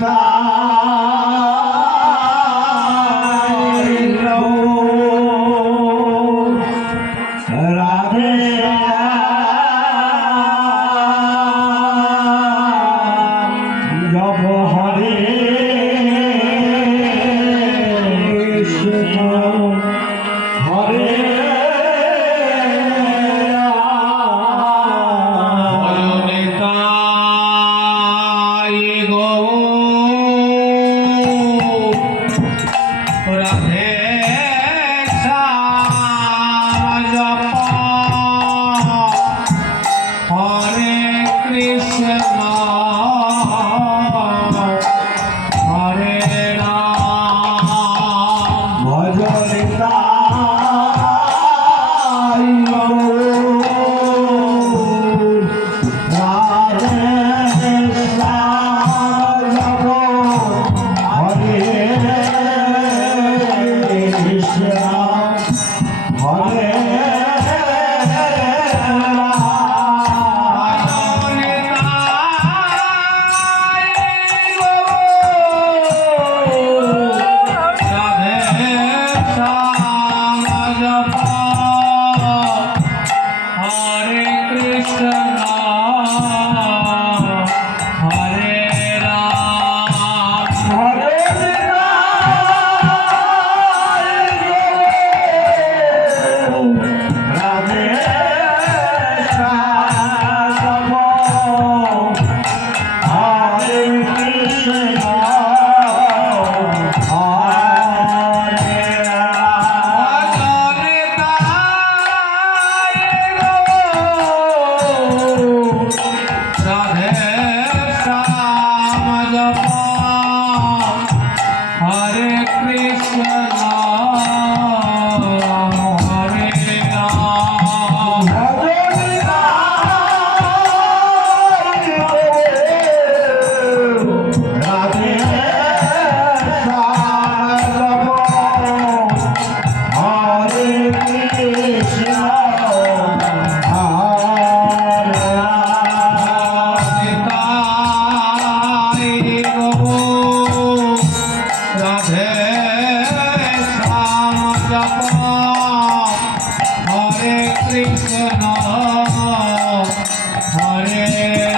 Bye. Krishna. Hare Krishna Hare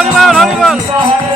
horrible horrible